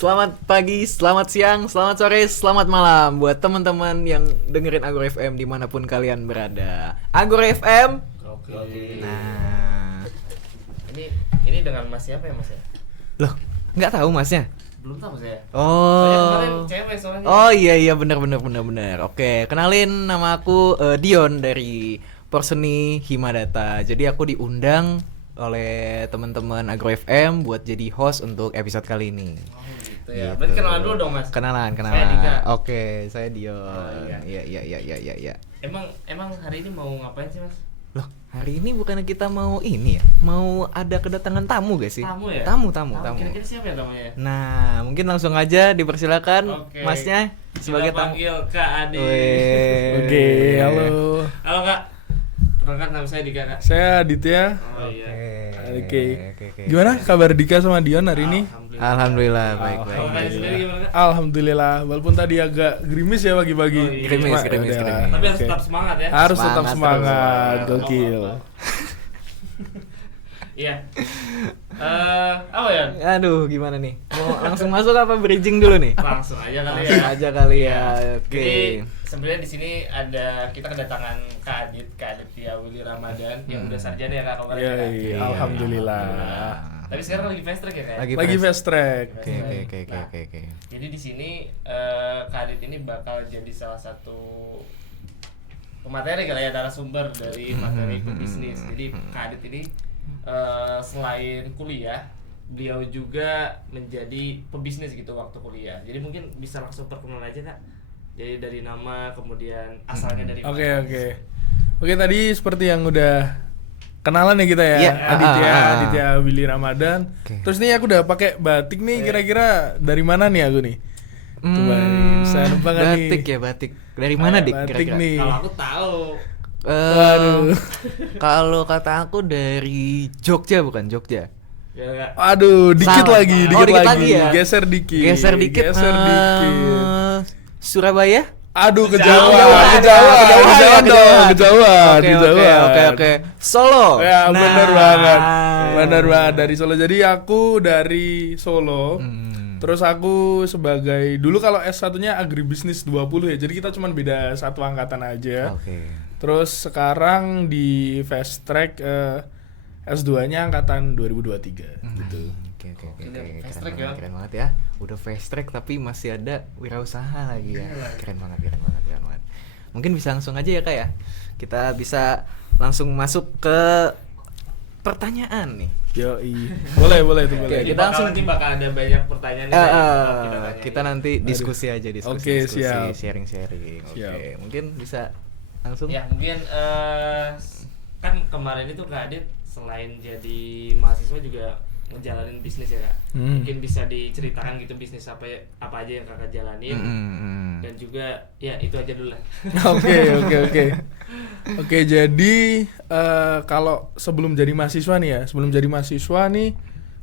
Selamat pagi, selamat siang, selamat sore, selamat malam buat teman-teman yang dengerin Agro FM dimanapun kalian berada. Agro FM. Oke. Nah, Ini dengan Mas siapa ya Mas ya? loh, nggak tahu masnya? Belum tahu saya. Oh. Soalnya kemarin cewek soalnya. Oh iya benar. Oke, kenalin nama aku Dion dari Porseni Himadata. Jadi aku diundang oleh teman-teman Agro FM buat jadi host untuk episode kali ini. Oh gitu ya. Gitu. Berarti kenalan dulu dong Mas. Kenalan. Saya Dika. Oke, saya Dion. Oh, iya. Iya. Emang hari ini mau ngapain sih Mas? Loh, hari ini bukannya kita mau ini ya? Mau ada kedatangan tamu gak sih? Tamu ya? Tamu. Kira-kira siapa ya namanya? Nah, mungkin langsung aja dipersilakan Oke. Masnya sebagai Kita tamu. panggil Kak Adi. Oke, halo. Halo Kak. Perkenalkan nama saya Dika Kak. Saya Aditya. Oh iya. Oke. Gimana kabar Dika sama Dion hari ini? Alhamdulillah, baik. Kalau kalian sendiri gimana Kak? Alhamdulillah, walaupun tadi agak gerimis ya pagi-pagi. Oh, iya. Gerimis. Tapi harus tetap semangat ya. Harus tetap Semangat semangat, terus. gokil. Iya. Apa ya? Aduh, gimana nih? Mau langsung masuk apa bridging dulu nih? Langsung aja kali ya. Langsung aja kali ya. Oke. Jadi sebenarnya di sini ada kita kedatangan Kak Aditya Willy Ramadan yang udah sarjana ya Kak kemarin. Iya, ya, Kak? iya, alhamdulillah. Tapi sekarang lagi fast track ya Kak? Lagi fast track. Oke. Jadi di sini Kak Adit ini bakal jadi salah satu pemateri kali ya, narasumber dari materi pebisnis. Jadi Kak Adit ini selain kuliah, beliau juga menjadi pebisnis gitu waktu kuliah. Jadi mungkin bisa langsung perkenalan aja Kak. Jadi dari nama, kemudian asalnya dari mana. Oke, tadi seperti yang udah kenalan ya kita ya. Iya. Aditya Willy Ramadan. Oke. Terus nih aku udah pakai batik nih, kira-kira dari mana nih aku nih? Coba bisa nebak nggak nih? Batik. Dari mana, Dik? Batik Kira-kira? nih. Kalau aku tahu. Waduh. Kalau kata aku dari Jogja, bukan Jogja. Ya Kak. Aduh, dikit Salah. lagi, Oh, dikit lagi ya? Geser dikit. Geser dikit. Surabaya? Aduh, Kejauhan. kejauhan dong. Oke. Solo. Ya, Nah. benar banget dari Solo. Jadi aku dari Solo. Terus aku sebagai dulu kalau S1-nya agribisnis 20 ya. Jadi kita cuma beda satu angkatan aja. Oke. Terus sekarang di fast track S2-nya angkatan 2023 gitu. Oke. Fast Keren track ya. banget ya. Udah fast track tapi masih ada wirausaha lagi ya. Keren banget. Mungkin bisa langsung aja ya Kak ya. Kita bisa langsung masuk ke pertanyaan nih. Yoi. Boleh tuh boleh. Oke, kita langsung nanti bakal ada banyak pertanyaan nih, Kak, yang bakal tanyain. kita nanti diskusi aja Oke, siap. sharing. Oke, Siap. mungkin bisa langsung. Ya mungkin kan kemarin itu Kak Adit selain jadi mahasiswa juga ngejalanin bisnis ya Kak. Mungkin bisa diceritakan gitu bisnis apa aja yang Kakak jalanin. Dan juga ya itu aja dulu lah. Oke. Oke, jadi kalau sebelum jadi mahasiswa nih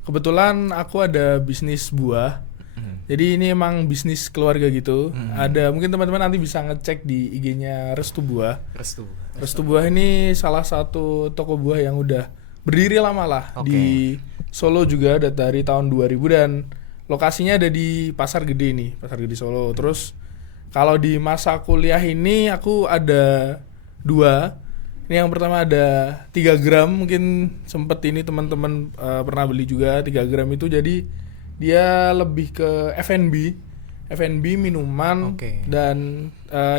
kebetulan aku ada bisnis buah. Jadi ini emang bisnis keluarga gitu. Ada mungkin teman-teman nanti bisa ngecek di IG-nya Restu Buah. Restu Buah ini salah satu toko buah yang udah berdiri lama lah. Oke. Di Solo juga ada dari tahun 2000 dan lokasinya ada di Pasar Gede nih, Pasar Gede Solo. Terus kalau di masa kuliah ini aku ada 2. Ini yang pertama ada 3 gram, mungkin sempet ini teman-teman pernah beli juga 3 gram itu. Jadi dia lebih ke F&B minuman. Oke. Dan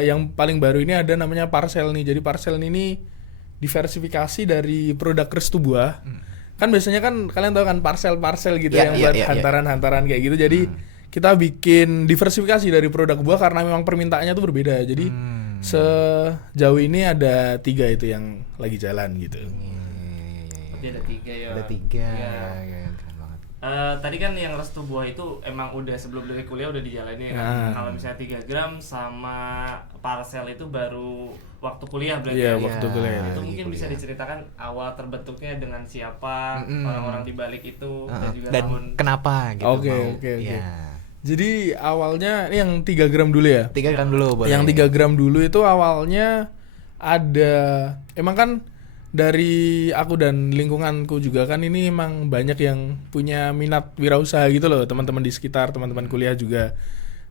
yang paling baru ini ada namanya Parcel nih. Jadi Parcel ini diversifikasi dari produk Restu Buah. Kan biasanya kan kalian tahu kan parcel gitu yang buat hantaran-hantaran kayak gitu. Jadi kita bikin diversifikasi dari produk buah karena memang permintaannya tuh berbeda. Jadi sejauh ini ada 3 itu yang lagi jalan gitu. Berarti ada 3 ya. Ada 3. Ya. Ya, keren banget. Tadi kan yang Restu Buah itu emang udah sebelum dari kuliah udah dijalani kan. Kalau misalnya 3 gram sama Parcel itu baru waktu kuliah berarti. Iya, ya? waktu kuliah. Itu lagi mungkin bisa kuliah. diceritakan awal terbentuknya dengan siapa, orang-orang di balik itu dan juga Dan tahun. kenapa gitu Oke. Ya. Jadi awalnya ini yang 3 gram dulu ya. 3 gram dulu boleh. Yang 3 gram dulu itu awalnya ada emang kan dari aku dan lingkunganku juga kan ini emang banyak yang punya minat wirausaha gitu loh, teman-teman di sekitar, teman-teman kuliah juga.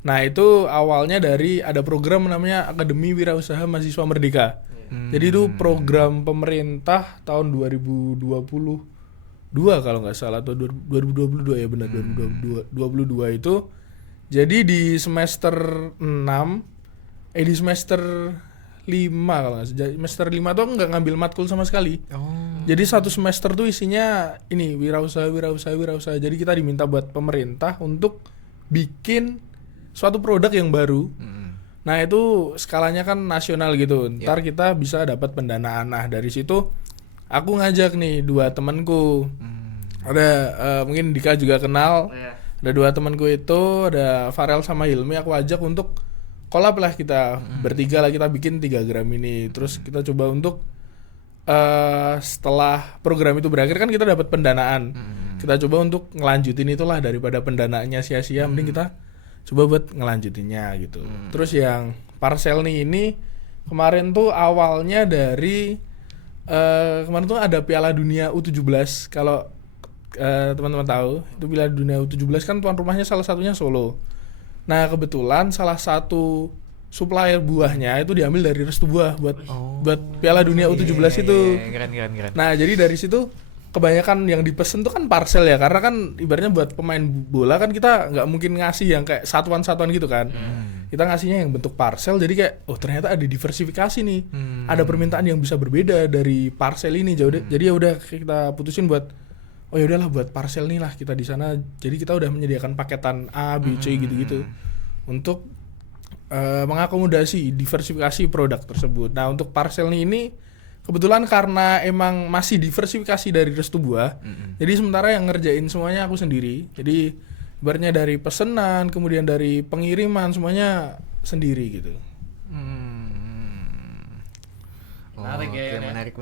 Nah itu awalnya dari ada program namanya Akademi Wirausaha Mahasiswa Merdeka. Jadi itu program pemerintah tahun 2022 kalau nggak salah, atau 2022 ya benar, 2022 itu. Jadi di semester 6 di semester 5 kalau nggak salah, semester 5 tuh aku nggak ngambil matkul sama sekali. Jadi satu semester tuh isinya ini wirausaha. Jadi kita diminta buat pemerintah untuk bikin suatu produk yang baru. Nah itu skalanya kan nasional gitu. Ntar kita bisa dapat pendanaan. Nah dari situ aku ngajak nih 2 temanku. Ada mungkin Dika juga kenal. Ada 2 temanku itu, ada Farel sama Hilmi. Aku ajak untuk collab lah kita, bertiga lah kita bikin 3 gram ini. Terus kita coba untuk setelah program itu berakhir kan kita dapat pendanaan. Kita coba untuk ngelanjutin itulah, daripada pendanaannya sia-sia, mending kita coba buat ngelanjutinnya gitu. Terus yang parcel nih ini kemarin tuh awalnya dari kemarin tuh ada Piala Dunia U17. Kalau teman-teman tahu, itu Piala Dunia U17 kan tuan rumahnya salah satunya Solo. Nah kebetulan salah satu supplier buahnya itu diambil dari Restu Buah buat Piala Dunia U17 itu. Keren. Nah jadi dari situ kebanyakan yang dipesen tuh kan parcel ya, karena kan ibaratnya buat pemain bola kan kita nggak mungkin ngasih yang kayak satuan-satuan gitu kan. Kita ngasihnya yang bentuk parcel, jadi kayak ternyata ada diversifikasi nih. Ada permintaan yang bisa berbeda dari parcel ini. Jadi ya udah kita putusin buat ya udahlah buat parcel nih lah kita di sana. Jadi kita udah menyediakan paketan A, B, C gitu-gitu untuk mengakomodasi diversifikasi produk tersebut. Nah untuk parcel ini kebetulan karena emang masih diversifikasi dari Restu Buah, jadi sementara yang ngerjain semuanya aku sendiri. Jadi ibaratnya dari pesanan, kemudian dari pengiriman, semuanya sendiri gitu. Menarik.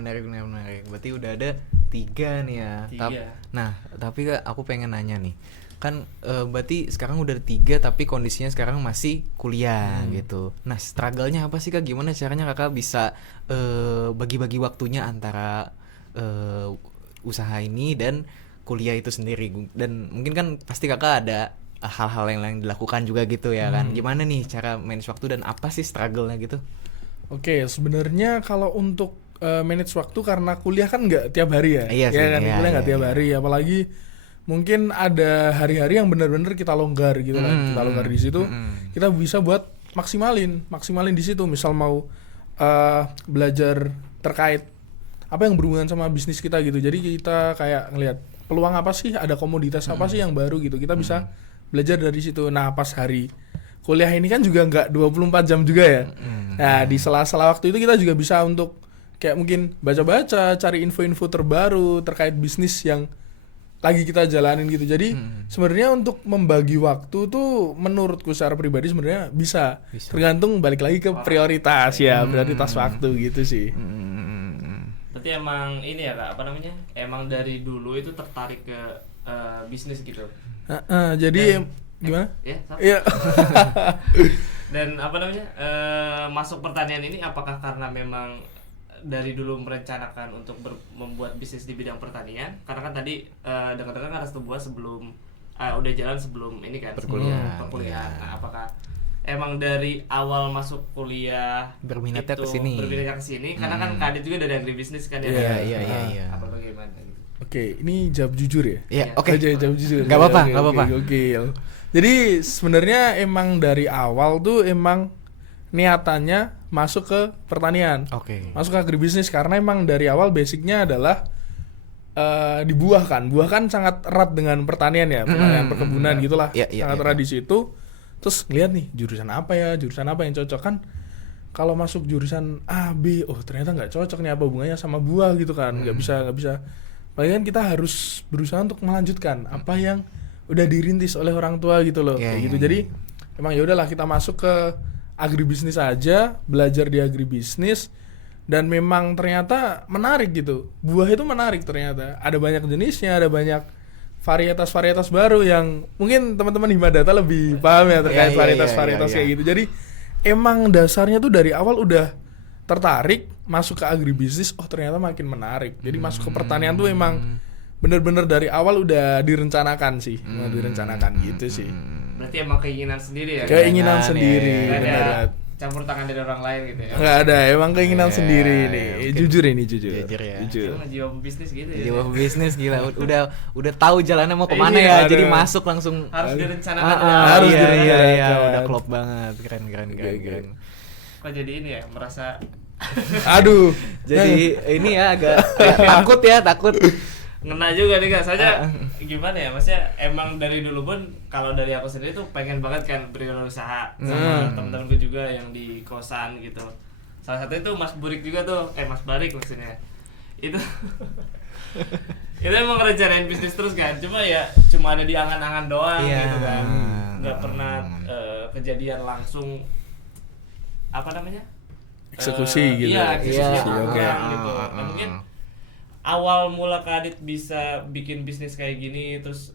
Berarti udah ada 3 nih ya. 3. Tapi Kak, aku pengen nanya nih. Kan berarti sekarang udah ada 3 tapi kondisinya sekarang masih kuliah gitu. Nah, struggle-nya apa sih Kak? Gimana caranya Kakak bisa bagi-bagi waktunya antara usaha ini dan kuliah itu sendiri? Dan mungkin kan pasti Kakak ada hal-hal yang lain dilakukan juga gitu ya kan. Gimana nih cara manage waktu dan apa sih struggle-nya gitu? Oke, sebenarnya kalau untuk manage waktu karena kuliah kan nggak tiap hari ya. Iya sih, kan kuliah nggak tiap hari, apalagi mungkin ada hari-hari yang benar-benar kita longgar gitu lah. Kita longgar di situ, kita bisa buat maksimalin di situ. Misal mau belajar terkait apa yang berhubungan sama bisnis kita gitu. Jadi kita kayak ngelihat peluang apa sih, ada komoditas apa sih yang baru gitu. Kita bisa belajar dari situ. Nah, pas hari kuliah ini kan juga nggak 24 jam juga ya. Nah, di sela-sela waktu itu kita juga bisa untuk kayak mungkin baca-baca, cari info-info terbaru terkait bisnis yang lagi kita jalanin gitu. Jadi sebenarnya untuk membagi waktu tuh menurutku secara pribadi sebenarnya bisa. Tergantung balik lagi ke prioritas ya, prioritas waktu gitu sih. Berarti emang ini ya Kak, apa namanya? Emang dari dulu itu tertarik ke bisnis gitu. Jadi gimana? Iya. Dan apa namanya? Masuk pertanian ini apakah karena memang dari dulu merencanakan untuk membuat bisnis di bidang pertanian? Karena kan tadi dengar-dengar kan Restu Buah sebelum udah jalan sebelum ini kan perkuliahan. Nah, apakah emang dari awal masuk kuliah berminatnya itu ke sini? Karena kan Kadit juga dari agribisnis kan ya. Iya. Apa bagaimana gitu? Oke, ini jawab jujur ya? Iya, oke. Jawab jujur. Gak apa-apa. Oke. Jadi sebenarnya emang dari awal tuh emang niatannya masuk ke pertanian. Masuk ke agribisnis karena emang dari awal basicnya adalah di buah kan. Buah kan sangat erat dengan pertanian ya, pertanian perkebunan gitulah. Sangat erat di situ. Terus ngeliat nih jurusan apa yang cocok kan. Kalau masuk jurusan A, B, ternyata nggak cocok nih, apa hubungannya sama buah gitu kan. Nggak bisa. Palingan kita harus berusaha untuk melanjutkan apa yang udah dirintis oleh orang tua gitu loh. Gitu. Jadi emang ya udahlah kita masuk ke agribisnis aja, belajar di agribisnis, dan memang ternyata menarik gitu. Buah itu menarik ternyata. Ada banyak jenisnya, ada banyak varietas baru yang mungkin teman-teman Himadata lebih paham ya terkait varietas kayak gitu. Jadi emang dasarnya tuh dari awal udah tertarik masuk ke agribisnis, oh ternyata makin menarik. Jadi masuk ke pertanian tuh emang bener-bener dari awal udah direncanakan sih, direncanakan gitu sih. Berarti emang keinginan sendiri ya? Keinginan Keinginan, sendiri, Nggak ada bener. campur tangan dari orang lain gitu ya? Nggak ada, emang keinginan Iya, sendiri iya, nih. mungkin. Jujur ini, jujur. Jujur ya. Jujur. Emang jiwa bisnis gitu ya? Jiwa bisnis gila, udah tahu jalannya mau kemana Iya, ya, aduh. jadi masuk langsung. Harus direncanakan. Harus iya, direncanakan. iya, udah klop banget, keren. Kok jadi ini ya, merasa Aduh. Jadi ini ya agak takut. ngena juga nih Kak, soalnya gimana ya, maksudnya emang dari dulu pun kalau dari aku sendiri tuh pengen banget kan berwirausaha sama temen-temenku juga yang di kosan gitu. Salah satu itu Mas Burik juga tuh, Mas Barik maksudnya itu itu emang rencanain bisnis terus kan, cuma ada di angan-angan doang Iya. gitu kan, nggak pernah kejadian langsung apa namanya Eksekusi gitu. iya eksekusi Iya, oke. gitu. Nah, mungkin awal mula Kak Adit bisa bikin bisnis kayak gini, terus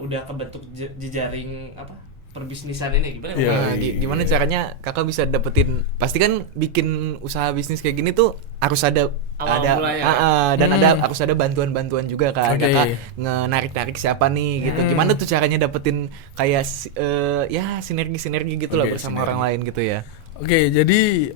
udah kebentuk jejaring apa perbisnisan ini gimana? Iya. Nah, gimana caranya kakak bisa dapetin, pasti kan bikin usaha bisnis kayak gini tuh harus ada Awal mulanya, dan harus ada bantuan juga kan. Oke. Kakak narik siapa nih gitu, gimana tuh caranya dapetin kayak sinergi gitu lah Oke, bersama sinergi. orang lain gitu ya. Oke, jadi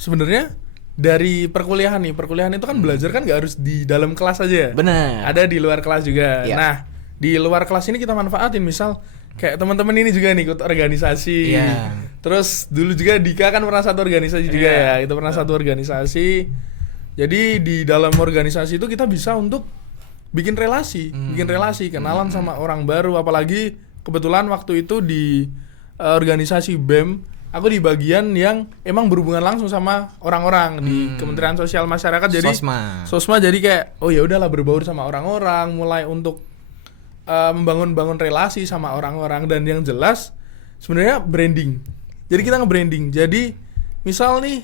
sebenarnya dari perkuliahan itu kan belajar kan nggak harus di dalam kelas aja ya. Bener. Ada di luar kelas juga. Iya. Nah, di luar kelas ini kita manfaatin, misal kayak teman-teman ini juga nih ikut organisasi. Iya. Terus dulu juga Dika kan pernah satu organisasi juga ya. Kita pernah satu organisasi. Jadi di dalam organisasi itu kita bisa untuk bikin relasi, kenalan sama orang baru, apalagi kebetulan waktu itu di organisasi BEM aku di bagian yang emang berhubungan langsung sama orang-orang di Kementerian Sosial Masyarakat, jadi Sosma jadi kayak oh ya udahlah berbaur sama orang-orang, mulai untuk membangun relasi sama orang-orang, dan yang jelas sebenarnya branding. Jadi kita nge-branding. Jadi misal nih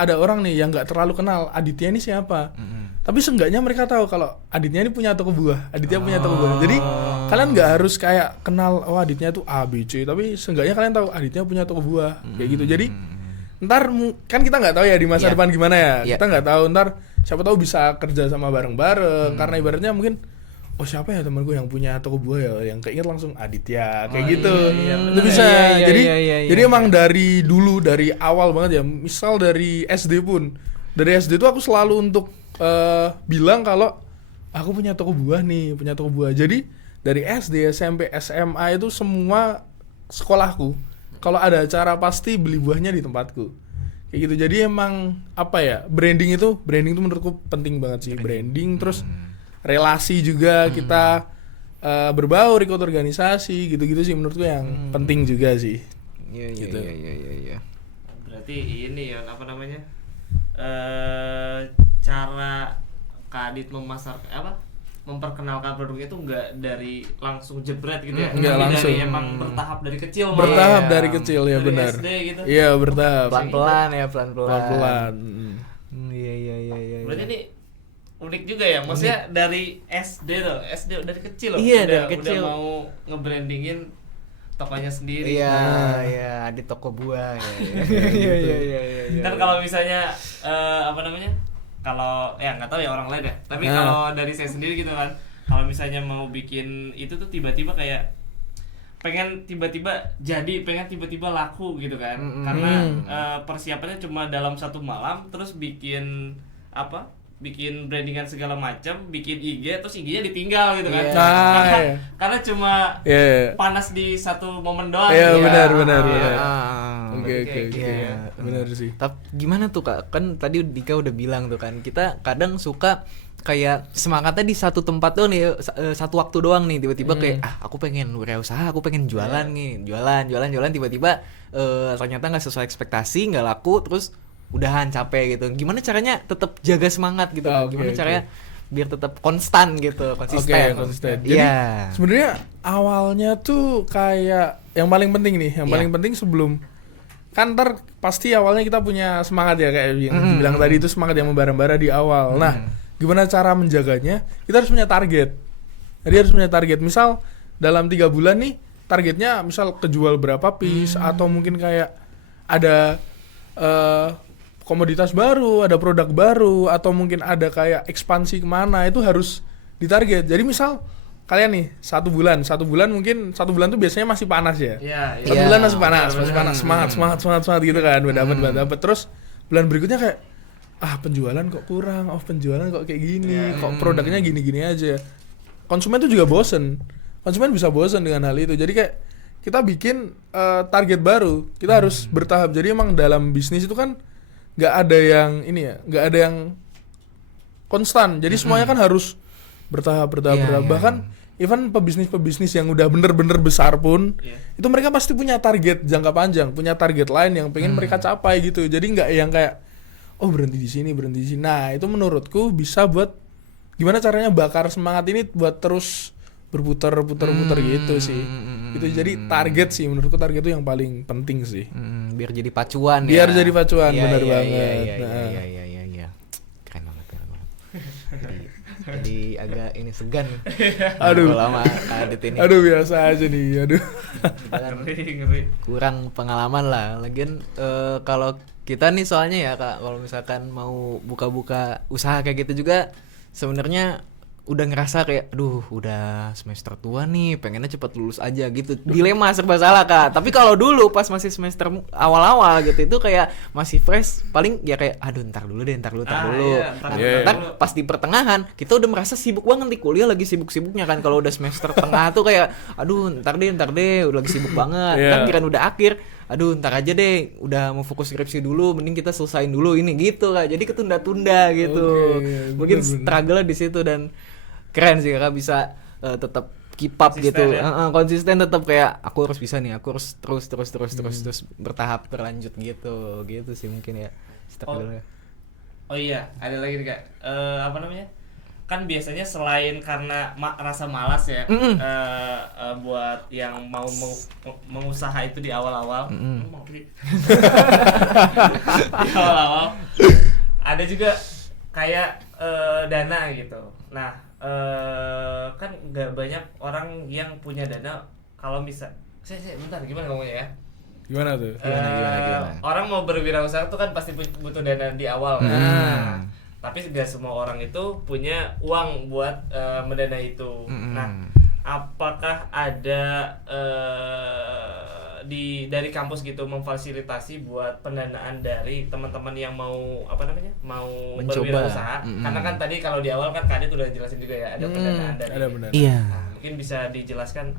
ada orang nih yang nggak terlalu kenal Aditya ini siapa, tapi seenggaknya mereka tahu kalau Aditya ini punya toko buah, Jadi kalian nggak harus kayak kenal oh Aditya itu A B C, tapi seenggaknya kalian tahu Aditya punya toko buah kayak gitu. Jadi ntar kan kita nggak tahu ya di masa depan gimana ya, kita nggak tahu, ntar siapa tahu bisa kerja sama bareng-bareng, karena ibaratnya mungkin oh siapa ya teman gue yang punya toko buah ya, yang keinget langsung Aditya kayak gitu. Itu bisa. Jadi emang dari dulu, dari awal banget ya, misal dari SD pun, dari SD tuh aku selalu untuk bilang kalau aku punya toko buah. Jadi dari SD, SMP, SMA itu semua sekolahku kalau ada acara pasti beli buahnya di tempatku kayak gitu. Jadi emang apa ya, branding itu menurutku penting banget sih. Branding terus relasi juga, kita berbaur, ikut organisasi gitu-gitu sih menurutku yang penting juga sih. Iya. Berarti ini ya apa namanya, cara Kak Adit memperkenalkan produknya itu nggak dari langsung jebret gitu ya, nggak tapi langsung. dari emang bertahap dari kecil malah. Bertahap dari kecil ya, Dari benar. SD gitu. Iya, bertahap. Pelan-pelan. Iya. Berarti ini unik juga ya, maksudnya dari SD dari kecil loh. Iya, udah, dari kecil. udah mau nge-brandingin tokonya sendiri. Iya, di toko buah ya. Iya. Kan kalau misalnya apa namanya, kalau ya nggak tahu ya orang lain ya, tapi kalau dari saya sendiri gitu kan, kalau misalnya mau bikin itu tuh tiba-tiba kayak pengen tiba-tiba laku gitu kan, karena persiapannya cuma dalam satu malam, terus bikin brandingan segala macam, bikin IG, terus IG-nya ditinggal gitu kan. Karena cuma panas di satu momen doang. Iya, gitu. benar. Oke. Benar sih. Tapi gimana tuh Kak? Kan tadi Dika udah bilang tuh kan, kita kadang suka kayak semangatnya di satu tempat doang nih, satu waktu doang nih, tiba-tiba kayak aku pengen wirausaha, aku pengen jualan nih, jualan tiba-tiba ternyata nggak sesuai ekspektasi, nggak laku, terus udahan, capek gitu. Gimana caranya tetap jaga semangat gitu? Gimana caranya biar tetap konstan gitu, konsisten? Jadi sebenarnya awalnya tuh kayak yang paling penting nih, paling penting sebelum kan ntar pasti awalnya kita punya semangat ya, kayak yang bilang tadi itu semangat yang membara-bara di awal. Nah, gimana cara menjaganya? Kita harus punya target. Jadi harus punya target. Misal dalam 3 bulan nih targetnya misal kejual berapa piece, atau mungkin kayak ada komoditas baru, ada produk baru, atau mungkin ada kayak ekspansi kemana, itu harus ditarget. Jadi misal kalian nih satu bulan mungkin satu bulan tuh biasanya masih panas ya. Iya, Satu Iya. bulan masih panas semangat gitu kan, dapat terus bulan berikutnya kayak penjualan kok kurang, penjualan kok kayak gini, kok produknya gini-gini aja. Konsumen tuh juga bosen. Konsumen bisa bosen dengan hal itu. Jadi kayak kita bikin target baru. Kita harus bertahap. Jadi emang dalam bisnis itu kan nggak ada yang nggak ada yang konstan. Jadi semuanya kan harus bertahap. Iya. Bahkan even pebisnis yang udah bener-bener besar pun, itu mereka pasti punya target jangka panjang, punya target lain yang pengen mereka capai gitu. Jadi nggak yang kayak berhenti di sini. Nah, itu menurutku bisa buat gimana caranya bakar semangat ini buat terus berputar gitu sih. Itu jadi target sih, menurutku target itu yang paling penting sih. Biar jadi pacuan Biar ya. jadi pacuan, Iya, benar iya, banget. Iya. Nah. Keren banget. Jadi agak ini segan. Aduh. Lama Adit ini. Aduh, biasa aja nih. Aduh. Kita kan Ngeri. kurang pengalaman lah. Lagian kalau kita nih soalnya ya Kak, kalau misalkan mau buka-buka usaha kayak gitu juga sebenarnya udah ngerasa kayak aduh udah semester tua nih pengennya cepat lulus aja gitu, dilema serba salah Kak. Tapi kalau dulu pas masih semester awal-awal gitu itu kayak masih fresh, paling ya kayak aduh ntar dulu Iya, ntar ntar dulu. Pas di pertengahan kita udah merasa sibuk banget di kuliah, lagi sibuk-sibuknya kan. Kalau udah semester tengah tuh kayak aduh ntar deh udah lagi sibuk banget. Kan kirain udah akhir, aduh ntar aja deh udah mau fokus skripsi dulu, mending kita selesain dulu ini gitu Kak. Jadi ketunda-tunda gitu. Oke, Mungkin bener-bener. struggle di situ. Dan keren sih Kakak bisa tetap keep up Konsisten gitu. ya? Konsisten tetap kayak aku harus bisa nih, aku harus terus bertahap berlanjut gitu sih mungkin ya struggle-nya. Oh iya, ada lagi nih Kak. Apa namanya? Kan biasanya selain karena rasa malas ya, buat yang mau mengusaha itu di awal-awal, di awal-awal, ada juga kayak dana gitu. Nah, kan nggak banyak orang yang punya dana. Kalau bisa, saya bentar, gimana ngomongnya ya? Gimana tuh? Gimana? Orang mau berwirausaha tuh kan pasti butuh dana di awal kan. Nah, tapi tidak semua orang itu punya uang buat mendanai itu. Nah, apakah ada dari kampus gitu memfasilitasi buat pendanaan dari teman-teman yang mau mau mencoba berwirausaha? Karena kan tadi kalau di awal kan Kadit udah jelasin juga ya ada pendanaan dari. Ada benar. Iya. Nah, mungkin bisa dijelaskan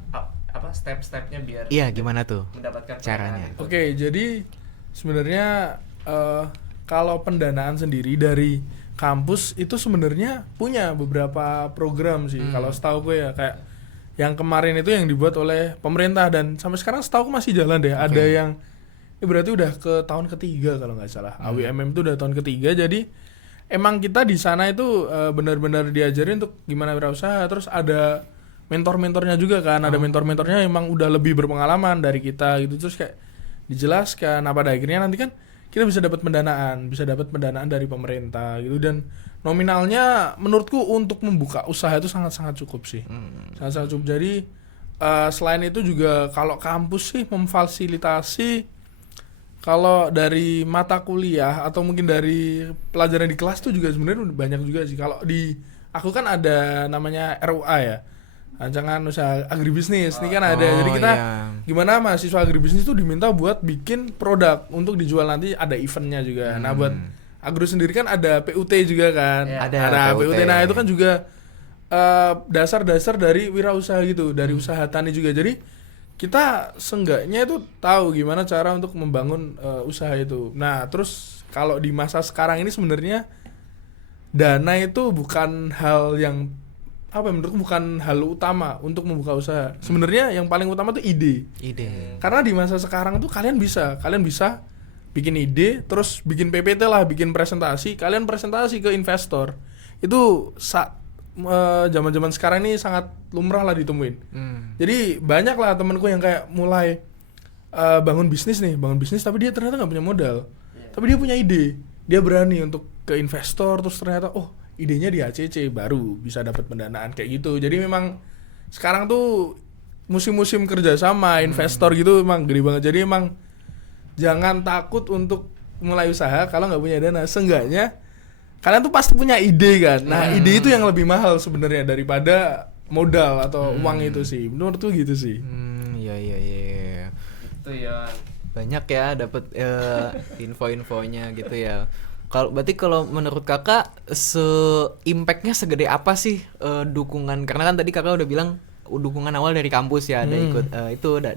apa step-stepnya biar Iya, gimana tuh mendapatkan caranya? pendanaan itu. Oke, jadi sebenarnya kalau pendanaan sendiri dari kampus itu sebenarnya punya beberapa program sih. Kalau setahu gue ya kayak yang kemarin itu yang dibuat oleh pemerintah dan sampai sekarang setahu masih jalan deh. Ada yang berarti udah ke tahun ketiga kalau nggak salah. AWMM itu udah tahun ketiga. Jadi emang kita di sana itu benar-benar diajarin untuk gimana wirausaha. Terus ada mentor-mentornya juga kan. Ada mentor-mentornya emang udah lebih berpengalaman dari kita gitu. Terus kayak dijelaskan. Nah pada akhirnya nanti kan kita bisa dapat pendanaan dari pemerintah gitu. Dan nominalnya menurutku untuk membuka usaha itu sangat-sangat cukup sih. Sangat-sangat cukup. Jadi selain itu juga kalau kampus sih memfasilitasi kalau dari mata kuliah atau mungkin dari pelajaran di kelas tuh juga sebenarnya udah banyak juga sih. Kalau di aku kan ada namanya RUA ya, rancangan usaha agribisnis. Ini kan ada. Jadi kita gimana mahasiswa agribisnis itu diminta buat bikin produk untuk dijual, nanti ada eventnya juga. Nah buat agro sendiri kan ada PUT juga kan. Ada PUT. Nah itu kan juga dasar-dasar dari wirausaha gitu, dari usaha tani juga. Jadi kita seenggaknya itu tahu gimana cara untuk membangun usaha itu. Nah terus kalau di masa sekarang ini sebenarnya dana itu bukan hal yang menurutku bukan hal utama untuk membuka usaha. Sebenarnya yang paling utama tuh ide. Karena di masa sekarang tuh kalian bisa bikin ide, terus bikin PPT lah, bikin presentasi, kalian presentasi ke investor. Itu zaman-zaman sekarang ini sangat lumrah lah ditemuin. Jadi banyak lah temanku yang kayak mulai bangun bisnis tapi dia ternyata nggak punya modal. Tapi dia punya ide, dia berani untuk ke investor, terus ternyata idenya di ACC baru bisa dapat pendanaan kayak gitu. Jadi memang sekarang tuh musim-musim kerjasama investor gitu emang gede banget. Jadi emang jangan takut untuk mulai usaha kalau nggak punya dana, seenggaknya kalian tuh pasti punya ide kan. Nah, ide itu yang lebih mahal sebenarnya daripada modal atau uang itu sih. Menurutku gitu sih. Iya. Itu ya. Banyak ya dapat info-infonya gitu ya. Berarti kalau menurut kakak impactnya segede apa sih dukungan? Karena kan tadi kakak udah bilang dukungan awal dari kampus ya, ada ikut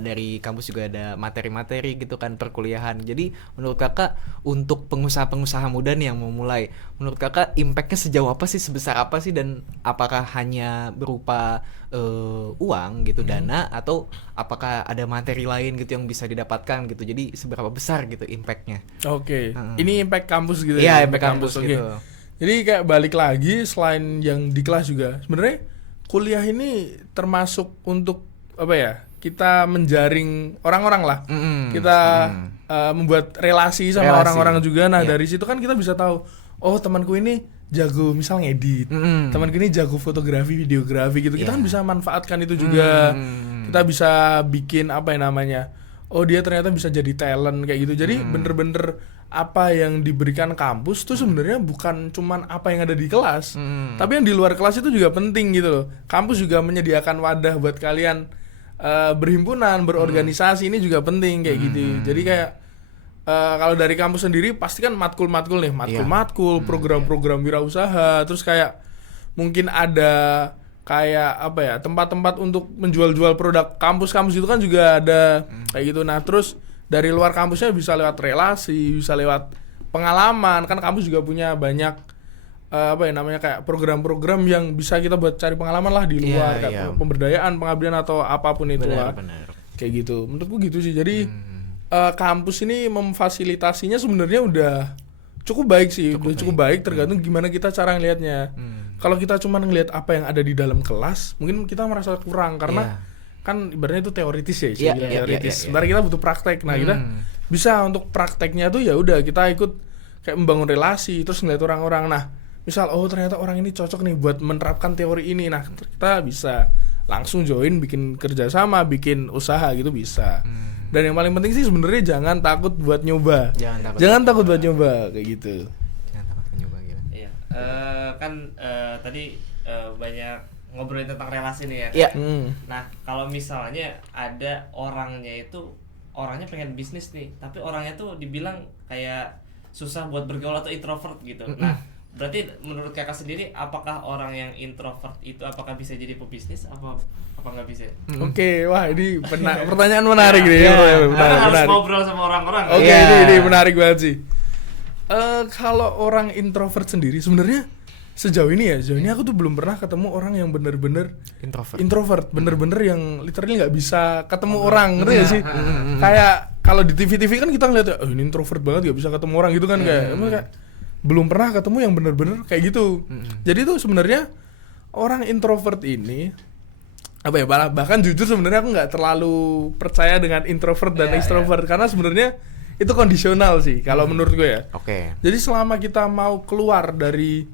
dari kampus juga ada materi-materi gitu kan perkuliahan. Jadi menurut kakak untuk pengusaha-pengusaha muda nih yang mau mulai, menurut kakak impactnya sejauh apa sih, sebesar apa sih, dan apakah hanya berupa uang gitu, dana, atau apakah ada materi lain gitu yang bisa didapatkan gitu? Jadi seberapa besar gitu impactnya? Oke. Ini impact kampus gitu ya? ya. Iya, impact kampus oke. gitu. Jadi kayak balik lagi, selain yang di kelas juga sebenarnya kuliah ini termasuk untuk apa ya, kita menjaring orang-orang lah, kita membuat relasi sama orang-orang juga. Nah dari situ kan kita bisa tahu, oh temanku ini jago misal ngedit, temanku ini jago fotografi, videografi gitu. Kita kan bisa manfaatkan itu juga. Kita bisa bikin apa yang namanya, oh dia ternyata bisa jadi talent kayak gitu. Jadi bener-bener apa yang diberikan kampus tuh sebenarnya bukan cuman apa yang ada di kelas, tapi yang di luar kelas itu juga penting gitu loh. Kampus juga menyediakan wadah buat kalian berhimpunan, berorganisasi, ini juga penting kayak gitu. Jadi kayak kalau dari kampus sendiri pasti kan matkul-matkul nih, matkul-matkul, program-program wirausaha, terus kayak mungkin ada kayak apa ya, tempat-tempat untuk menjual-jual produk kampus-kampus itu kan juga ada kayak gitu. Nah terus dari luar kampusnya bisa lewat relasi, bisa lewat pengalaman, kan kampus juga punya banyak apa ya namanya, kayak program-program yang bisa kita buat cari pengalaman lah di luar, kayak pemberdayaan, pengabdian atau apapun itu lah. Kayak gitu. Menurutku gitu sih. Jadi kampus ini memfasilitasinya sebenarnya udah cukup baik sih, cukup baik tergantung gimana kita cara ngelihatnya. Kalau kita cuma ngelihat apa yang ada di dalam kelas, mungkin kita merasa kurang karena kan ibaratnya itu teoritis ya, teoritis. Sebenarnya kita butuh praktek. Nah, kita bisa untuk prakteknya tuh ya udah kita ikut kayak membangun relasi, terus ngeliat orang-orang. Nah, misal oh ternyata orang ini cocok nih buat menerapkan teori ini. Nah, kita bisa langsung join, bikin kerjasama, bikin usaha gitu bisa. Dan yang paling penting sih sebenarnya jangan takut buat nyoba. Jangan takut buat nyoba kayak gitu. Jangan takut nyoba gitu. Iya. Tadi banyak ngobrolin tentang relasi nih ya. Iya. Nah, kalau misalnya ada orangnya pengen bisnis nih, tapi orangnya tuh dibilang kayak susah buat bergaul atau introvert gitu. Nah, berarti menurut kakak sendiri, apakah orang yang introvert itu apakah bisa jadi pebisnis apa nggak bisa? Oke, wah ini pertanyaan menarik nih. Karena harus ngobrol sama orang-orang. Oke, ini menarik banget sih. Kalau orang introvert sendiri sebenarnya sejauh ini aku tuh belum pernah ketemu orang yang bener-bener introvert, bener-bener yang literally nggak bisa ketemu orang, ngerti gak sih? Kayak kalau di TV kan kita ngeliat ini introvert banget, nggak bisa ketemu orang gitu kan, kayak belum pernah ketemu yang bener-bener kayak gitu. Jadi tuh sebenarnya orang introvert ini apa ya, bahkan jujur sebenarnya aku nggak terlalu percaya dengan introvert dan extrovert karena sebenarnya itu kondisional sih kalau menurut gue ya. Jadi selama kita mau keluar dari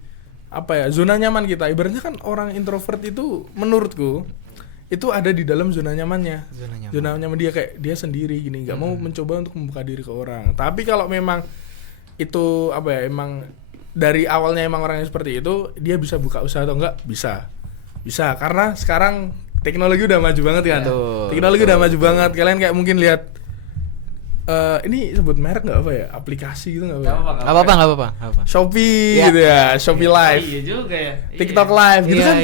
apa ya, zona nyaman kita, ibaratnya kan orang introvert itu menurutku itu ada di dalam zona nyamannya. Zona nyaman dia, kayak dia sendiri gini, nggak mau mencoba untuk membuka diri ke orang. Tapi kalau memang itu apa ya, emang dari awalnya emang orangnya seperti itu, dia bisa buka usaha atau enggak? Bisa karena sekarang teknologi udah maju banget kan. Teknologi udah maju banget. Kalian kayak mungkin lihat ini sebut merek nggak apa ya, aplikasi gitu nggak apa-apa. Shopee gitu ya, Shopee Live. Iya juga ya. TikTok Live gitu kan.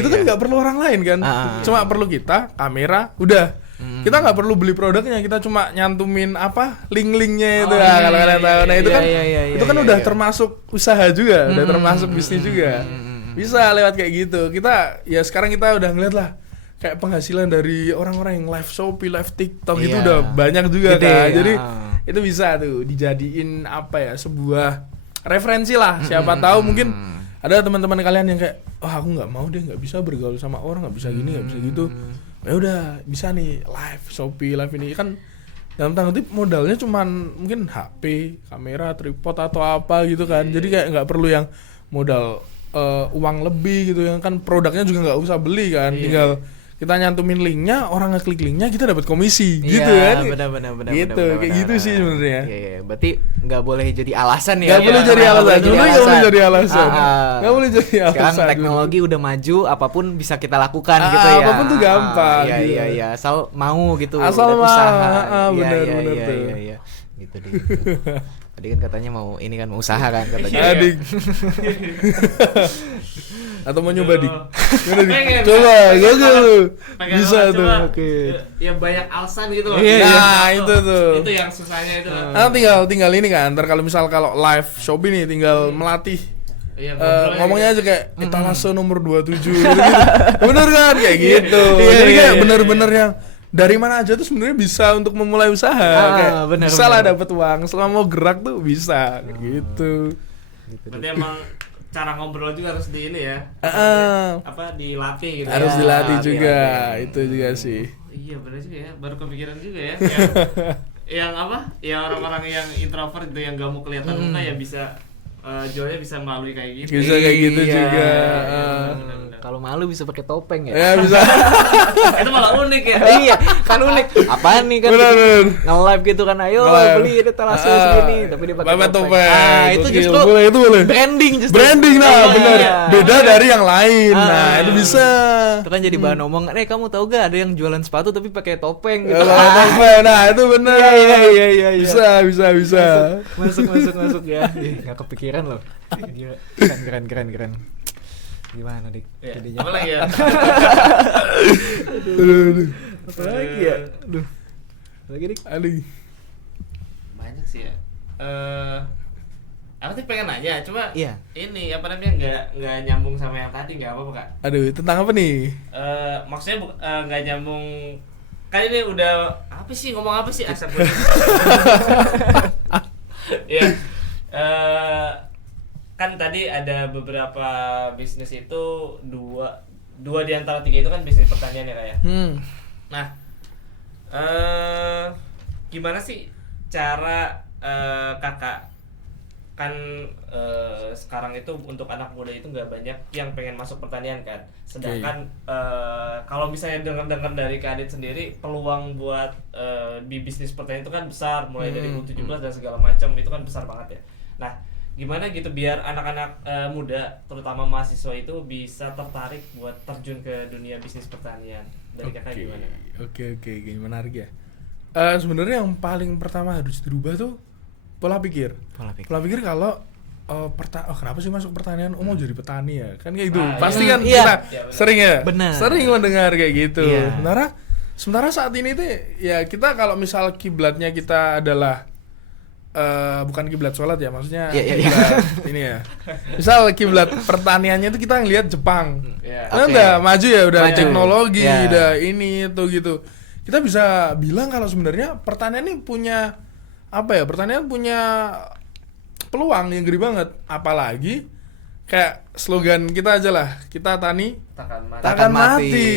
Gitu kan nggak perlu orang lain kan. Cuma perlu kita kamera, udah. Kita nggak perlu beli produknya, kita cuma nyantumin apa link-linknya itu kalau kalian tahu. Nah itu kan itu kan udah termasuk usaha juga, udah termasuk bisnis juga. Bisa lewat kayak gitu. Kita ya sekarang kita udah ngeliat lah kayak penghasilan dari orang-orang yang live Shopee, live TikTok itu udah banyak juga kan. Jadi itu bisa tuh dijadiin apa ya, sebuah referensi lah. Siapa tahu mungkin ada teman-teman kalian yang kayak, aku nggak mau deh, nggak bisa bergaul sama orang, nggak bisa gini, nggak bisa gitu. Ya udah bisa nih live Shopee, live ini kan dalam tanda kutip modalnya cuman mungkin HP, kamera, tripod atau apa gitu kan. Jadi kayak nggak perlu yang modal uang lebih gitu, yang kan produknya juga nggak usah beli kan, kita nyantumin linknya, orang ngeklik linknya kita dapat komisi gitu Iya, kan. benar. Gitu, kayak gitu sih sebenarnya. Iya, berarti nggak boleh jadi alasan ya. Nggak boleh Iya, jadi nggak alasan. boleh Dulu nggak boleh jadi alasan. Nggak boleh jadi alasan. Sekarang dulu. teknologi udah maju, apapun bisa kita lakukan gitu ya. Apapun tuh gampang, Iya, gitu. iya, asal mau gitu. Asal dan mau, usaha. benar, Iya, benar iya, tuh. iya. Gitu deh. Tadi kan katanya mau ini kan mau usaha kan katanya. Iya. Adik. Atau mau nyoba dik? Gimana dik? Pengen, Coba, pengen gokil banget. lu. Pengen Bisa banget, tuh. cuma, Oke. ya banyak alasan gitu loh. Iya, iya. Nah, itu tuh. Itu yang susahnya itu. Nah, tinggal ini kan. Ntar kalau live Shopee nih tinggal melatih. Iya, Ngomongnya aja kayak etalase nomor 27 gitu. Bener kan kayak gitu. Iya, Jadi iya, kayak iya. bener-bener yang dari mana aja tuh sebenarnya bisa untuk memulai usaha. Kayak bener, bisa lah bener. dapat uang selama mau gerak tuh bisa gitu. Berarti emang cara ngobrol juga harus di ini ya. Apa dilatih gitu. Harus ya. dilatih iya, juga. iya. Itu juga sih. Iya benar juga ya, baru kepikiran juga ya. Yang apa? Yang orang-orang yang introvert gitu yang gak mau kelihatan muka ya bisa jualnya bisa melalui kayak gitu. Bisa kayak gitu Iya, juga. bener-bener. Kalau malu bisa pakai topeng ya. Ya bisa. Itu malah unik ya. Iya, kan unik. Apaan nih kan? Bener. Nge-live gitu kan, ayo Nge-live. beli etalase segini, tapi dia pakai Pakai topeng. Ah, itu Gokil. justru Boleh, itu boleh. branding justru. Branding nah, Iya. bener. Beda dari yang lain. Ah. Nah, itu bisa. Itu kan jadi bahan omongan. Kamu tahu gak ada yang jualan sepatu tapi pakai topeng gitu. Kalau topeng, nah itu bener. Iya. Bisa. Masuk ya. Ih, nggak kepikiran loh. Gila. Keren. Gimana dik? Ya, Jadinya. apa lagi ya? Aduh. Apa lagi ya? Aduh. Lagi dik. Aduh. Banyak sih ya. Aku sih pengen nanya, cuma Iya. ini apa namanya nggak nyambung sama yang tadi, nggak apa-apa kak? Aduh, tentang apa nih? Maksudnya nggak nyambung. Kan ini udah apa sih ngomong apa sih asap gue? Ya, kan tadi ada beberapa bisnis itu dua di antara tiga itu kan bisnis pertanian ya kak ya. Nah, gimana sih cara kakak kan sekarang itu untuk anak muda itu nggak banyak yang pengen masuk pertanian kan, sedangkan kalau misalnya dengar-dengar dari Kak Adit sendiri peluang buat di bisnis pertanian itu kan besar, mulai dari U17 dan segala macam itu kan besar banget ya. Nah, gimana gitu biar anak-anak muda terutama mahasiswa itu bisa tertarik buat terjun ke dunia bisnis pertanian dari kakak gimana? Oke, menarik ya. Sebenarnya yang paling pertama harus dirubah tuh pola pikir. Pola pikir kalau kenapa sih masuk pertanian? Mau jadi petani ya? Kan kayak gitu. Pasti kan iya. kita Iya, benar. sering ya. Benar. Sering mendengar kayak gitu. Iya. Sementara saat ini tuh ya kita kalau misal kiblatnya kita adalah bukan kiblat sholat ya, maksudnya Iya. kiblat ini ya. Misal kiblat pertaniannya itu kita ngelihat Jepang. Ya. Kan Oke. udah maju ya, udah Maju. teknologi, Ya. udah ini itu gitu. Kita bisa bilang kalau sebenarnya pertanian ini punya apa ya? Pertanian punya peluang yang gede banget. Apalagi kayak slogan kita aja lah, kita tani Takkan mati. takkan mati.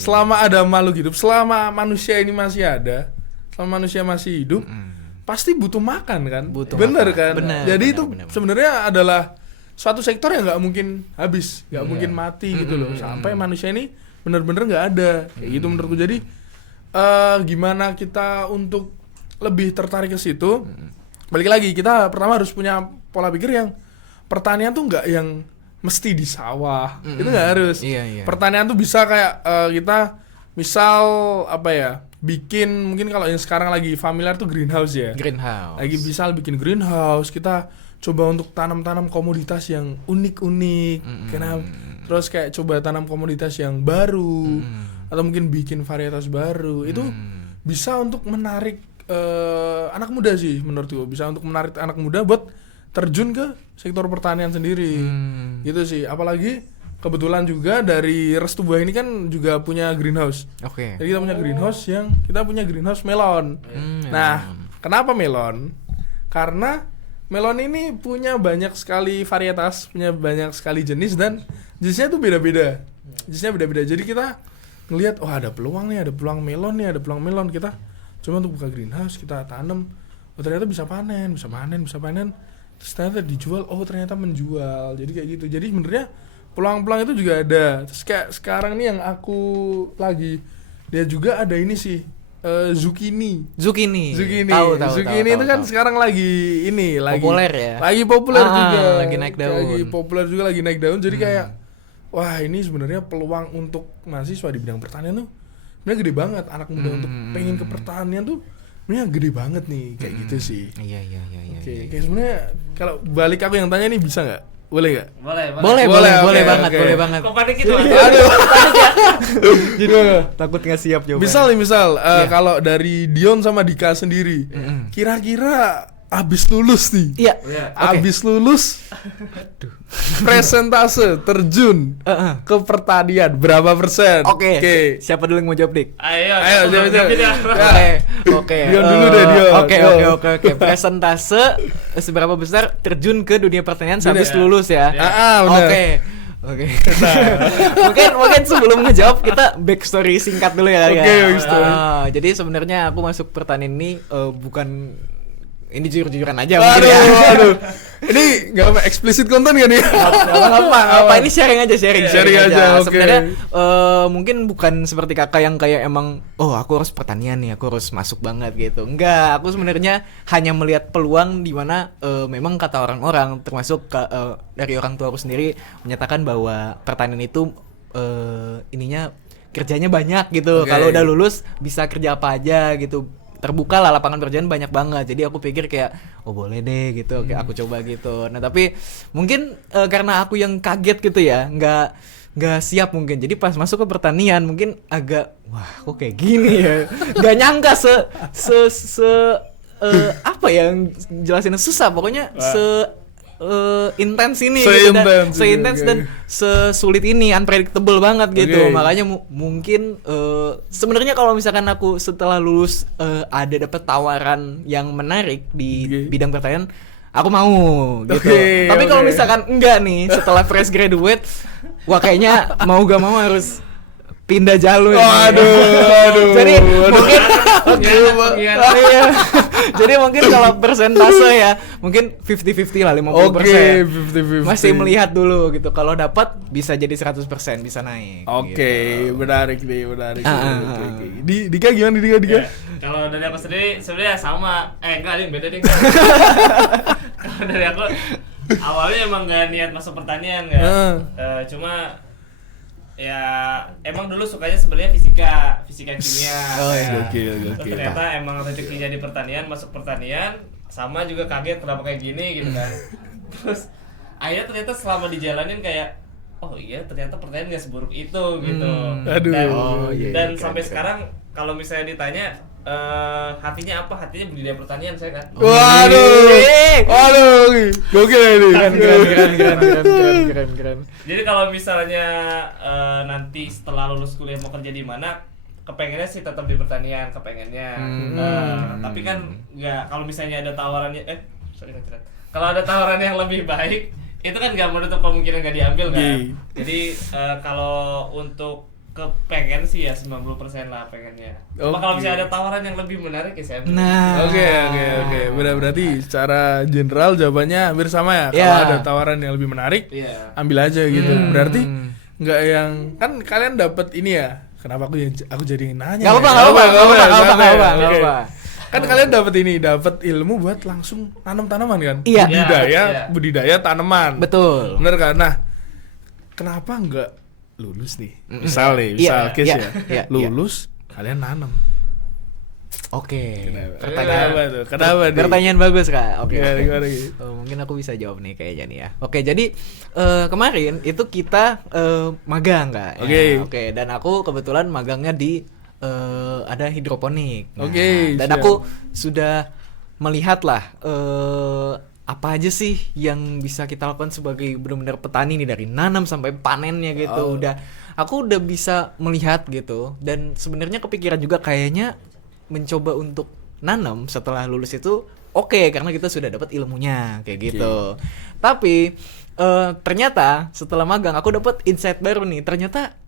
Selama ada makhluk hidup, selama manusia ini masih ada, selama manusia masih hidup, pasti butuh makan kan? Butuh bener makan. kan? Bener, Jadi bener, itu bener. sebenarnya adalah suatu sektor yang nggak mungkin habis, nggak mungkin mati gitu loh, sampai manusia ini bener-bener nggak ada kayak gitu menurutku. Jadi gimana kita untuk lebih tertarik ke situ? Balik lagi, kita pertama harus punya pola pikir yang pertanian tuh nggak yang mesti di sawah, itu nggak harus. Iya. Pertanian tuh bisa kayak kita misal apa ya, bikin mungkin kalau yang sekarang lagi familiar tuh greenhouse ya. Greenhouse. Lagi bisa bikin greenhouse, kita coba untuk tanam-tanam komoditas yang unik-unik, terus kayak coba tanam komoditas yang baru, atau mungkin bikin varietas baru. Itu bisa untuk menarik anak muda sih menurutku, bisa untuk menarik anak muda buat terjun ke sektor pertanian sendiri. Gitu sih. Apalagi kebetulan juga dari Restu Buah ini kan juga punya greenhouse. Oke. Jadi kita punya greenhouse melon. Nah, kenapa melon? Karena melon ini punya banyak sekali varietas, punya banyak sekali jenis, dan jenisnya tuh beda-beda. Jadi kita ngelihat, oh ada peluang nih, ada peluang melon nih, ada peluang melon. Kita coba untuk buka greenhouse, kita tanam. Oh ternyata bisa panen. Terus ternyata dijual, oh ternyata menjual. Jadi kayak gitu. Jadi sebenarnya peluang-peluang itu juga ada. Terus kayak sekarang nih yang aku lagi dia juga ada ini sih zucchini. Zucchini. Zucchini itu kan sekarang lagi populer ya. Lagi populer juga. Lagi naik daun. Lagi populer juga, lagi naik daun. Jadi kayak wah, ini sebenarnya peluang untuk mahasiswa di bidang pertanian tuh sebenarnya gede banget. Anak muda untuk pengen ke pertanian tuh sebenarnya gede banget nih, kayak gitu sih. Iya. Oke, kayak sebenarnya kalau balik aku yang tanya nih bisa nggak? Boleh nggak? Boleh. Boleh banget. Kok panik gitu? Aduh. Jadi takut nggak siap jawaban. Misal kalau dari Dion sama Dika sendiri, kira-kira abis lulus nih. Iya. Abis lulus, presentase terjun ke pertanian berapa persen? Oke. Siapa dulu yang mau jawab, Dik? Ayo, jawab. Oke. Dion dulu deh, Dion. Oke. Presentase seberapa besar terjun ke dunia pertanian habis lulus ya? Benar. Oke. Mungkin sebelum ngejawab kita backstory singkat dulu ya. Oke, backstory. Jadi sebenarnya aku masuk pertanian ini bukan ini jujur-jujuran aja Aduh, mungkin ya. aduh. Ini nggak apa eksplisit konten kan ya? Apa ini sharing aja. Sharing aja. Oke. Sebenarnya mungkin bukan seperti kakak yang kayak emang aku harus pertanian nih, aku harus masuk banget gitu. Enggak, aku sebenarnya hanya melihat peluang di mana memang kata orang-orang termasuk dari orang tua aku sendiri menyatakan bahwa pertanian itu ininya kerjanya banyak gitu. Okay. Kalau udah lulus bisa kerja apa aja gitu. Terbuka lah lapangan pekerjaan banyak banget. Jadi aku pikir kayak boleh deh gitu, kayak aku coba gitu. Nah tapi mungkin karena aku yang kaget gitu ya, nggak siap mungkin. Jadi pas masuk ke pertanian mungkin agak wah kok kayak gini ya. Nggak nyangka apa yang jelasinnya susah. Pokoknya intens ini Se-intens dan sesulit ini, unpredictable banget gitu. Makanya mungkin sebenarnya kalau misalkan aku setelah lulus ada dapat tawaran yang menarik di bidang pertanian, aku mau gitu. Tapi kalau misalkan enggak nih setelah fresh graduate, wah kayaknya mau gak mau harus pindah jalur. Aduh. Jadi mungkin jadi mungkin kalau persentase ya mungkin 50-50 lah, 50%. 50-50. Masih melihat dulu gitu. Kalau dapat bisa jadi 100% bisa naik. Oke, menarik nih. Dika gimana Dika? Ya, kalau dari aku sendiri sebenarnya sama. Enggak, beda deh. Kalau dari aku awalnya emang nggak niat masuk pertanian kan. Cuma ya emang dulu sukanya sebenarnya fisika kimia. Gokil. Terus ternyata emang rezekinya di pertanian, masuk pertanian, sama juga kaget kenapa kayak gini gitu kan. Terus akhirnya ternyata selama dijalanin kayak ternyata pertanian nggak seburuk itu gitu. Dan sampai sekarang kalau misalnya ditanya hatinya apa? Hatinya budidaya pertanian saya kan. Waduh. Gokil ini. Keren. Jadi kalau misalnya nanti setelah lulus kuliah mau kerja di mana, kepengennya sih tetap di pertanian, kepengennya. Tapi kan nggak, kalau misalnya ada tawarannya, kalau ada tawaran yang lebih baik, itu kan nggak menutup kemungkinan nggak diambil kan. Jadi kalau untuk kepengen sih ya 90% lah pengennya. Cuma kalau misalnya ada tawaran yang lebih menarik ya saya ambil. Oke. Berarti secara general jawabannya hampir sama ya. Kalau ada tawaran yang lebih menarik, ambil aja gitu. Berarti nggak yang kan kalian dapat ini ya. Kenapa aku jadi nanya? Gak apa. Kan kalian dapat ilmu buat langsung tanam tanaman kan? Iya. Budidaya tanaman. Betul. Bener kan? Nah, kenapa nggak lulus nih? Misal case ya. Lulus kalian nanam. Oke. Kenapa nih? Pertanyaan bagus Kak. Oke. Gimana? Mungkin aku bisa jawab nih kayaknya nih ya. Oke, jadi kemarin itu kita magang Kak. Oke. Dan aku kebetulan magangnya di ada hidroponik. Dan aku sudah melihat lah apa aja sih yang bisa kita lakukan sebagai benar-benar petani nih, dari nanam sampai panennya gitu. Aku udah bisa melihat gitu. Dan sebenarnya kepikiran juga kayaknya mencoba untuk nanam setelah lulus itu karena kita sudah dapat ilmunya kayak gitu. Tapi ternyata setelah magang aku dapat insight baru nih. Ternyata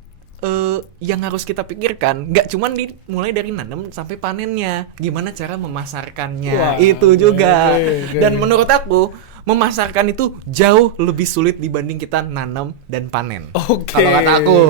yang harus kita pikirkan nggak cuman mulai dari nanam sampai panennya, gimana cara memasarkannya. Itu juga. Dan menurut aku memasarkan itu jauh lebih sulit dibanding kita nanam dan panen. Oke. Kalau kata aku.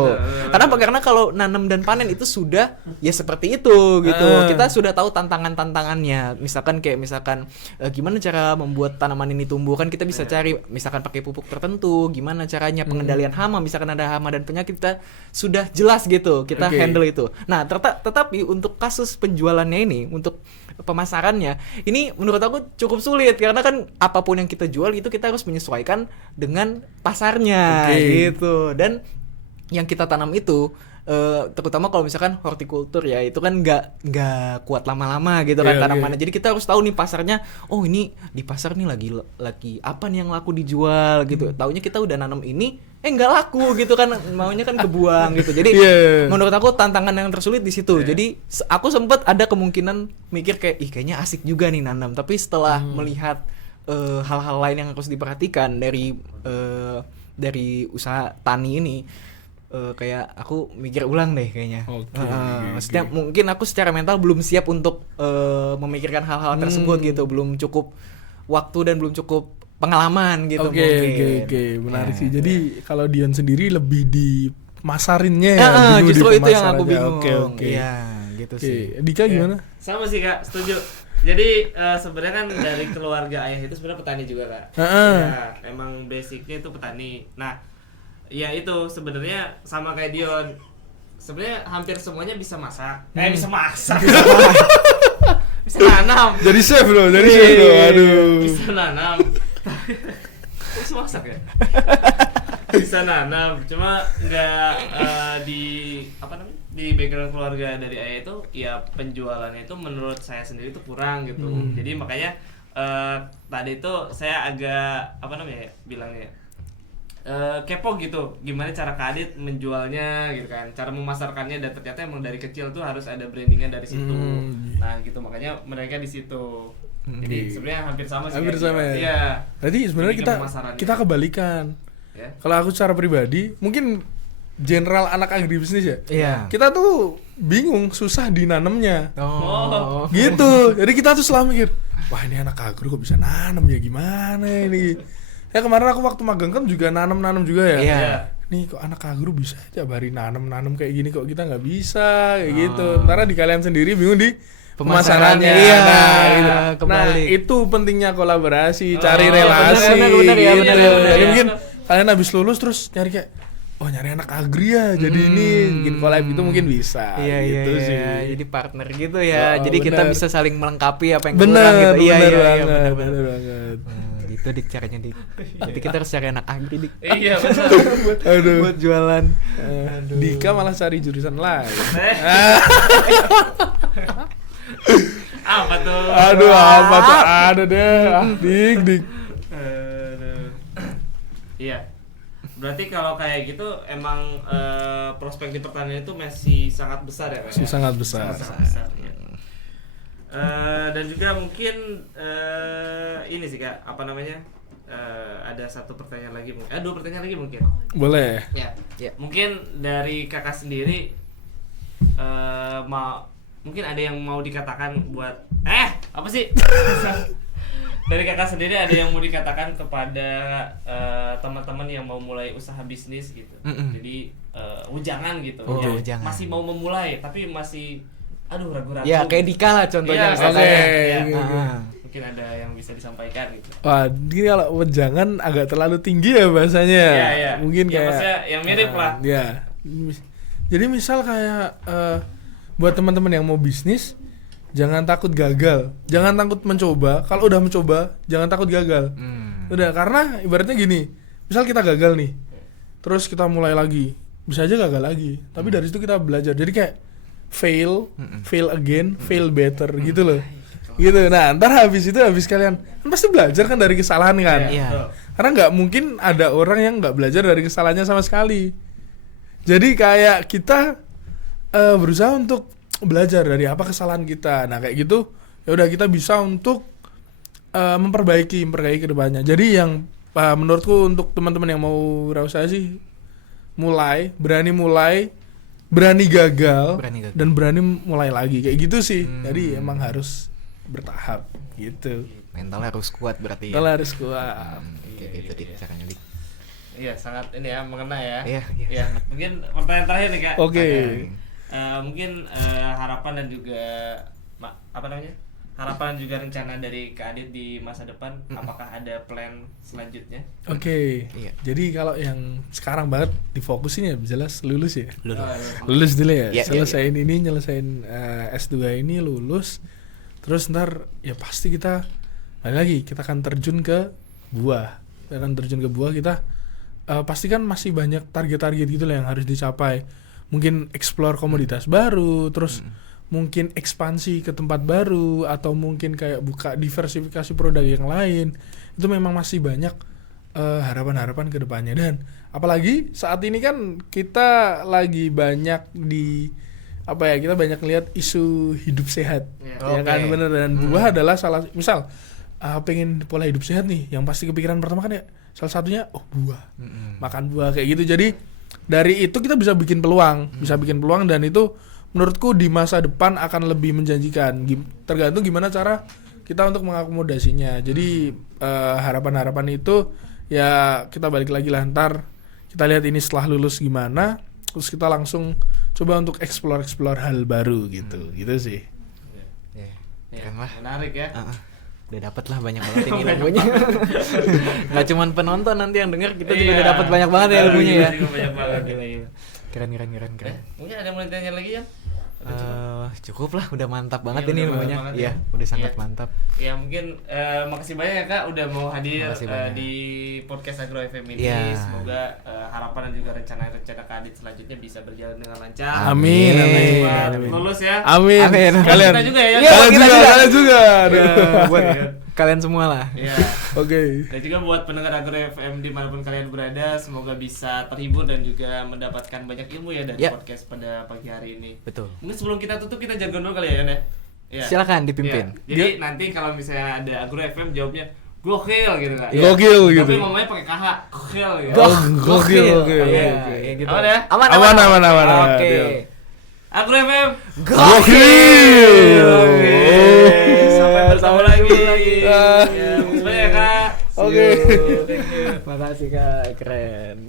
Kenapa? Karena kalau nanam dan panen itu sudah ya seperti itu gitu. Kita sudah tahu tantangannya. Misalkan gimana cara membuat tanaman ini tumbuh, kan kita bisa cari misalkan pakai pupuk tertentu, gimana caranya pengendalian hama, misalkan ada hama dan penyakit, kita sudah jelas gitu. Kita handle itu. Nah, tetapi untuk kasus penjualannya ini, untuk pemasarannya ini menurut aku cukup sulit karena kan apapun yang kita jual itu kita harus menyesuaikan dengan pasarnya gitu. Dan yang kita tanam itu terutama kalau misalkan hortikultur ya, itu kan nggak kuat lama-lama gitu kan tanamannya. Jadi kita harus tahu nih pasarnya. Oh, ini di pasar nih lagi apa nih yang laku dijual gitu. Taunya kita udah nanam ini nggak laku gitu kan, maunya kan kebuang gitu. Jadi menurut aku tantangan yang tersulit di situ. Jadi aku sempet ada kemungkinan mikir kayak kayaknya asik juga nih nanam, tapi setelah melihat hal-hal lain yang harus diperhatikan dari usaha tani ini, kayak aku mikir ulang deh kayaknya. Maksudnya mungkin aku secara mental belum siap untuk memikirkan hal-hal tersebut gitu, belum cukup waktu dan belum cukup pengalaman gitu. Oke, menarik sih. Jadi kalau Dion sendiri lebih di masarinnya justru itu yang aku bingung. Oke. Iya, gitu sih. Dika gimana? Sama sih Kak, setuju. Jadi sebenarnya kan dari keluarga ayah itu sebenarnya petani juga Kak. Ya, emang basicnya itu petani. Nah, ya itu sebenarnya sama kayak Dion. Sebenarnya hampir semuanya bisa masak. Bisa masak. Bisa nanam. Jadi chef loh, aduh. Bisa nanam. Bisa masak ya? Bisa nanam, cuma nggak di background keluarga dari ayah itu ya penjualannya itu menurut saya sendiri itu kurang gitu. Jadi makanya tadi itu saya agak bilangnya kepo gitu, gimana cara Kak Adit menjualnya gitu kan, cara memasarkannya, dan ternyata emang dari kecil tuh harus ada brandingnya dari situ. Nah gitu, makanya mereka di situ. Jadi sebenarnya hampir sama sih. Hampir sama ya. Iya. Berarti sebenarnya kita kebalikan. Ya? Kalau aku secara pribadi, mungkin general anak agribisnis ya. Iya. Kita tuh bingung, susah dinanemnya. Oh. Gitu. Jadi kita tuh selalu mikir, wah ini anak agro kok bisa nanam ya, gimana ini? Ya kemarin aku waktu magang kan juga nanam juga ya. Iya. Nih kok anak agro bisa aja bari nanam kayak gini, kok kita nggak bisa kayak gitu. Ntar di kalian sendiri bingung di pemasarannya. Iya. Gitu. Nah, itu pentingnya kolaborasi, cari relasi. Benar ya. Jadi mungkin kalian habis lulus terus nyari kayak, nyari anak agri ya, jadi ini bikin collab itu mungkin bisa. Iya, gitu sih. Jadi partner gitu ya. Jadi kita bener. bisa saling melengkapi apa yang kurang gitu. Iya, bener banget. Gitu dik caranya dik. Jadi kita harus cari anak agri dik. Iya betul. Aduh. Buat jualan. Dika malah cari jurusan lain. Apa tuh? Aduh, apa tuh? Ada deh. Dik. Iya. Berarti kalau kayak gitu emang prospek di pertanian itu masih sangat besar ya Kak? Masih sangat besar. Sangat besar ya. Dan juga mungkin ini sih Kak, ada satu pertanyaan lagi mungkin. 2 pertanyaan lagi mungkin. Boleh. Ya. Mungkin dari Kakak sendiri mungkin ada yang mau dikatakan buat apa sih? Dari Kakak sendiri ada yang mau dikatakan kepada teman-teman yang mau mulai usaha bisnis gitu. Jadi jangan gitu. Jangan. Masih mau memulai tapi masih ragu-ragu. Ya kayak Dika lah contohnya. Mungkin ada yang bisa disampaikan gitu. Wah, ini kalau jangan agak terlalu tinggi ya bahasanya. Iya. Mungkin ya, kayak yang mirip lah. Ya. Jadi misal kayak buat teman-teman yang mau bisnis, jangan takut gagal, jangan takut mencoba. Kalau udah mencoba, jangan takut gagal. Udah, karena ibaratnya gini, misal kita gagal nih, terus kita mulai lagi, bisa aja gagal lagi. Tapi dari situ kita belajar. Jadi kayak fail again, fail better gitu loh. Gitu. Nah, ntar habis kalian kan pasti belajar kan dari kesalahan kan. Iya. Karena nggak mungkin ada orang yang nggak belajar dari kesalahannya sama sekali. Jadi kayak kita berusaha untuk belajar dari apa kesalahan kita. Nah kayak gitu ya udah kita bisa untuk memperbaiki ke depannya. Jadi yang menurutku untuk teman-teman yang mau berusaha sih berani gagal dan berani mulai lagi kayak gitu sih. Jadi emang harus bertahap gitu. Mentalnya harus kuat berarti. Mental harus kuat. Kayak gitu Dik caranya Dik. Iya, sangat ini ya, mengena ya. Iya. Ya, mungkin pertanyaan terakhir nih Kak. Oke. Mungkin harapan dan juga harapan juga rencana dari Kak Adit di masa depan, apakah ada plan selanjutnya? Oke. Iya. Jadi kalau yang sekarang banget difokusin ya jelas lulus ya. Lulus. Lulus dulu ya. Iya, Selesain ini, nyelesain S2 ini lulus. Terus ntar ya pasti kita balik lagi, kita akan terjun ke buah. Kita pasti kan masih banyak target-target gitu lah yang harus dicapai. Mungkin explore komoditas baru, terus mungkin ekspansi ke tempat baru, atau mungkin kayak buka diversifikasi produk yang lain. Itu memang masih banyak harapan-harapan ke depannya. Dan apalagi saat ini kan kita lagi banyak kita banyak lihat isu hidup sehat. Ya kan, bener. Dan buah adalah salah, misal pengen pola hidup sehat nih, yang pasti kepikiran pertama kan ya salah satunya buah. Makan buah kayak gitu. Jadi dari itu kita bisa bikin peluang, dan itu menurutku di masa depan akan lebih menjanjikan. Tergantung gimana cara kita untuk mengakomodasinya. Jadi harapan-harapan itu ya kita balik lagi lah, ntar kita lihat ini setelah lulus gimana, terus kita langsung coba untuk explore hal baru gitu. Gitu sih. Keren lah. Menarik ya. Udah dapet lah banyak banget ini ilmunya. Nggak cuman penonton nanti yang denger, kita juga udah dapet banyak banget ya ilmunya ya. Banyak banget. Keren. Mungkin ada yang mau ditanya lagi ya? Cukup lah, udah mantap banget Iya, ini udah ilmunya. mantap banget Iya, ya. udah sangat Iya. mantap. Ya mungkin makasih banyak ya Kak udah mau hadir Makasih banyak. di podcast Agro FM ini. Iya. Semoga harapan dan juga rencana-rencana Kak Adit selanjutnya bisa berjalan dengan lancar. Amin. Cepat lulus ya. Amin. Kalian Kita juga ya. Iya, kalian juga. Buat kalian semua lah. Iya. Oke. Dan juga buat pendengar Agro FM dimanapun kalian berada, semoga bisa terhibur dan juga mendapatkan banyak ilmu ya dari Ya. podcast pada pagi hari ini. Betul. Mungkin sebelum kita tutup kita jargon dulu kali ya Yan ya. Iya. Silakan dipimpin. Iya. Jadi nanti kalau misalnya ada Agro FM jawabnya gokil gitu kan. Gokil gitu. Tapi ngomongnya pakai KH, gokil gitu. Gokil. Iya, gitu. Aman ya? Aman. Oke. Deal. Agro FM Gokil. Oke. Sampai bertemu lagi. Ah. Ya, makasih banyak ya, Kak. Oke. Makasih Kak, keren.